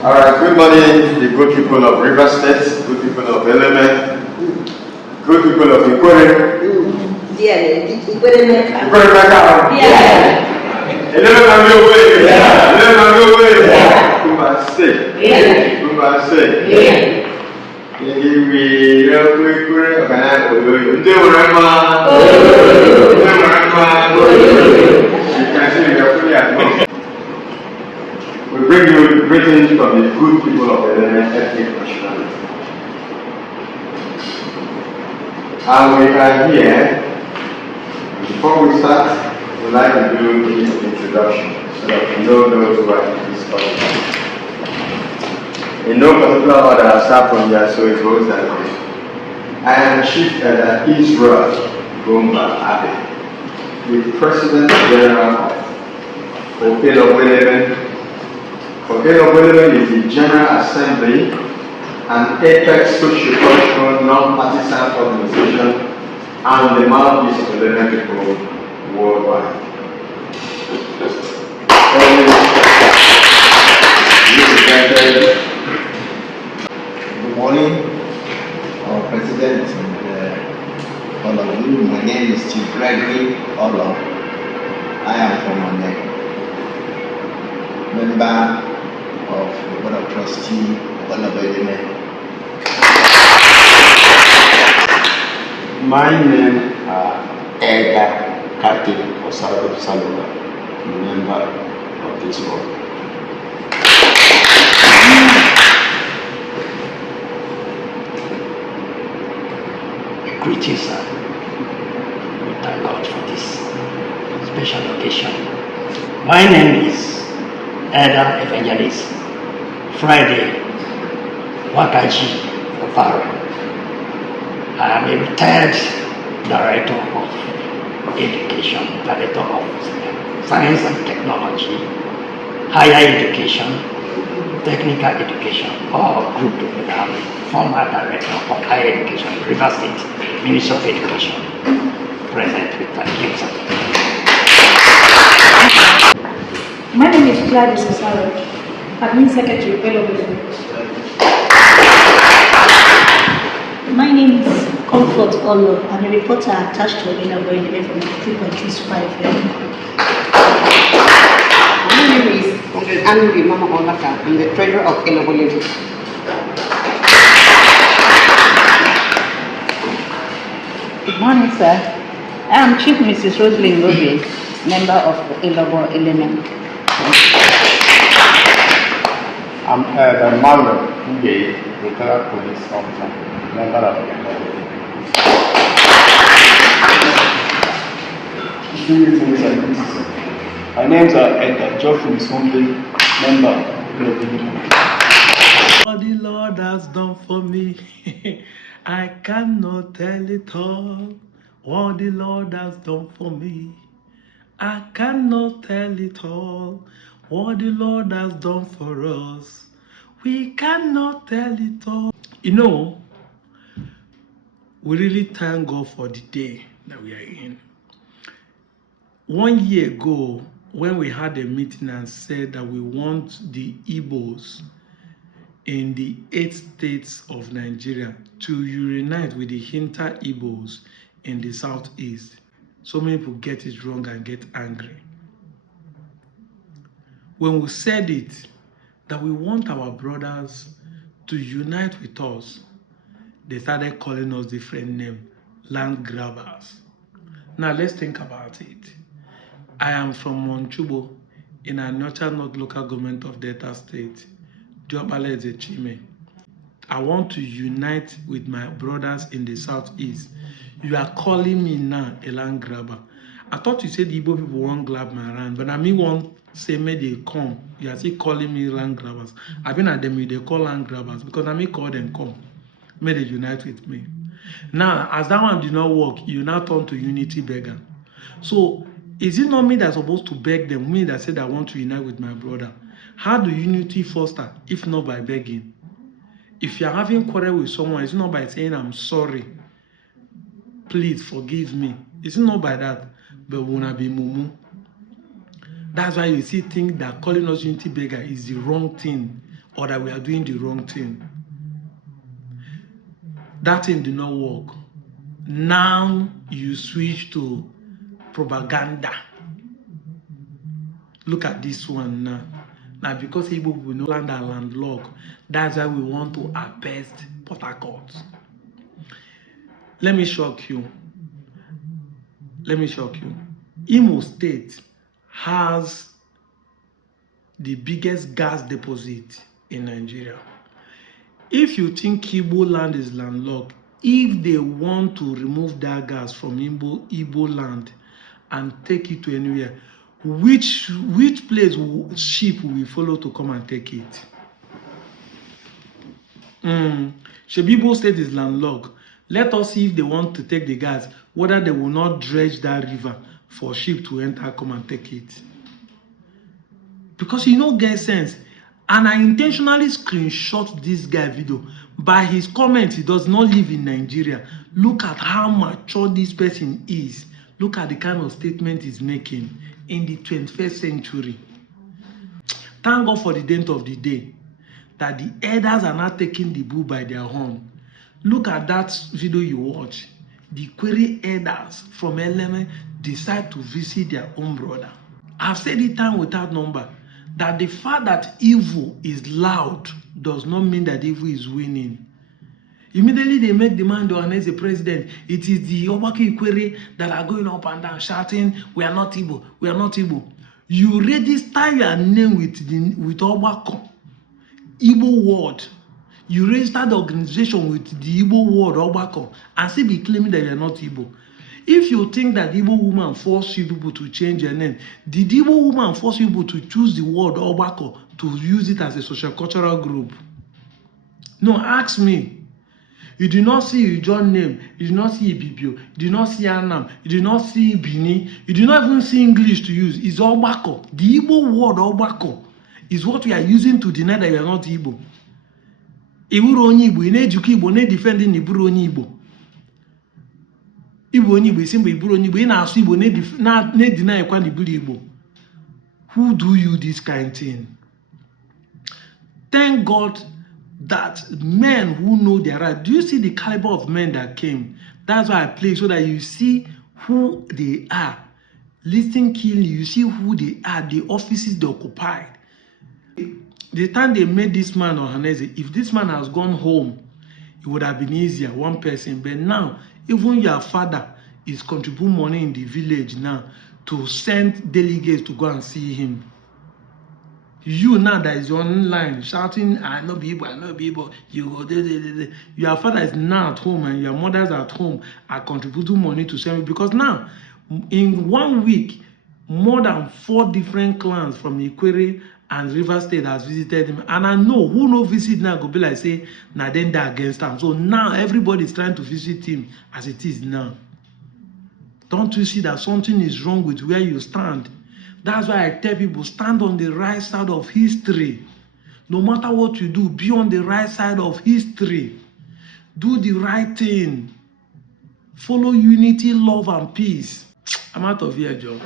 Alright, good morning, the good people of River State, good people of Eleme, good people of Ikwere. Ikwere Meka. Eleme can go away. Eleme can go away. Kumase. We Ikwere Ohanaeze. Nde Urema. You can see we are fully at home. We bring you greetings from the good people of the ethnic nationality. And we are here. Before we start, we'd like to do the introduction so that we know those who are discussing. In no particular order, I'll start from here so it goes that way. I am Chief Elder Israel Gomba Abe, the President General of Eleme. Eleme is the General Assembly, an apex socio-cultural non-partisan organization and the mouthpiece of Eleme people worldwide. Good morning, our President and all of you. My name is Chief Gregory Olo. I am from Ohanaeze, member of the Board of Trustees of Eleme. My name is Elder Captain Osado Saloma, member of this board. Greetings, sir. We thank God for this special occasion. My name is Elder Evangelist Friday Wakaji Ofaro. I am a retired Director of Education, Director of Science and Technology, Higher Education, Technical Education, all grouped together. I'm a former Director of Higher Education, River State, Ministry of Education. Present with thank you, sir. My name is Gladys Osaro, Admin Secretary of Delegation. My name is Comfort Olo. I'm a reporter attached to Eleme from 3.25. My name is Andrew Mama Olaka. I'm the treasurer of Eleme. Good morning, sir. I am Chief Mrs. Rosalyn Gobi, member of Eleme. I'm Elder Manuel Uge, retired police officer, member of the My names are Elder Geoffrey Sunday, member of the What the Lord has done for me, I cannot tell it all. What the Lord has done for me, I cannot tell it all. What the Lord has done for us, we cannot tell it all. You know, we really thank God for the day that we are in. 1 year ago, when we had a meeting and said that we want the Igbos in the 8 states of Nigeria to unite with the Hinter Igbos in the southeast, so many people get it wrong and get angry. When we said it, that we want our brothers to unite with us, they started calling us different names, land grabbers. Now let's think about it. I am from Monchubo in Anocha North local government of Delta State. Diobale Chime. I want to unite with my brothers in the southeast. You are calling me now a land grabber. I thought you said the Igbo people won't grab my land, but I mean won't say may they come. You are still calling me land grabbers. I've been at them, they call land grabbers because I may call them come. May they unite with me. Now, as that one did not work, you now turn to unity beggar. So, is it not me that's supposed to beg them? Me that said I want to unite with my brother. How do unity foster if not by begging? If you're having quarrel with someone, it's not by saying I'm sorry. Please forgive me. It's not by that. But wanna be mumu. That's why you see things that calling us unity beggar is the wrong thing. or that we are doing the wrong thing. That thing did not work. Now you switch to propaganda. Look at this one now. Now, because Igbo people no land are landlocked, that's why we want to appease Port Harcourt. Let me shock you. Imo State has the biggest gas deposit in Nigeria. If you think Igbo land is landlocked, if they want to remove that gas from Igbo land and take it to anywhere, which place ship will follow to come and take it? Igbo State is landlocked. Let us see if they want to take the gas, whether they will not dredge that river for ship to enter, come and take it. Because you don't get sense. And I intentionally screenshot this guy video. By his comments, he does not live in Nigeria. Look at how mature this person is. Look at the kind of statement he's making in the 21st century. Thank God for the dent of the day that the elders are not taking the bull by their horn. Look at that video you watch. The Ikwere elders from Eleme decide to visit their own brother. I've said it time without number that the fact that evil is loud does not mean that evil is winning. Immediately they make the man Ohanaeze the president. It is the Obaki Ikwere that are going up and down shouting, "We are not Igbo, we are not Igbo." You register your name with Obako, Igbo word. You register the organization with the Igbo word Obako and still be claiming that you are not Igbo. If you think that the Igbo woman forced you people to change your name, did the Igbo woman force you people to choose the word Obako to use it as a social cultural group? No, ask me. You do not see John name, you do not see Ibibio, you do not see Anam, you do not see Bini, you do not even see English to use. It's Obako. The Igbo word Obako is what we are using to deny that we are not Igbo. Iburu onye Igbo, ị na-ejikọ Igbo, na-defending Iburu onye Igbo. Igbo onye Igbo, simba Iburu onye Igbo, ị na-asụ Igbo, na-deny kwa Iburu Igbo. Who do you this kind of thing? Thank God that men who know their right. Do you see the caliber of men that came? That's why I play, so that you see who they are. Listen keenly, you see who they are, the offices they occupied. The time they made this man Ohanaeze, if this man has gone home, it would have been easier, one person. But now, even your father is contributing money in the village now to send delegates to go and see him. You now that is online shouting, "I know people, I know people." Your father is now at home and your mothers at home are contributing money to send you, because now in 1 week more than 4 different clans from Ikwere and River State has visited him. And I know who no visit now go be like say na then they against him. So now everybody is trying to visit him as it is now. Don't you see that something is wrong with where you stand? That's why I tell people, stand on the right side of history. No matter what you do, be on the right side of history. Do the right thing. Follow unity, love, and peace. I'm out of here, Joe.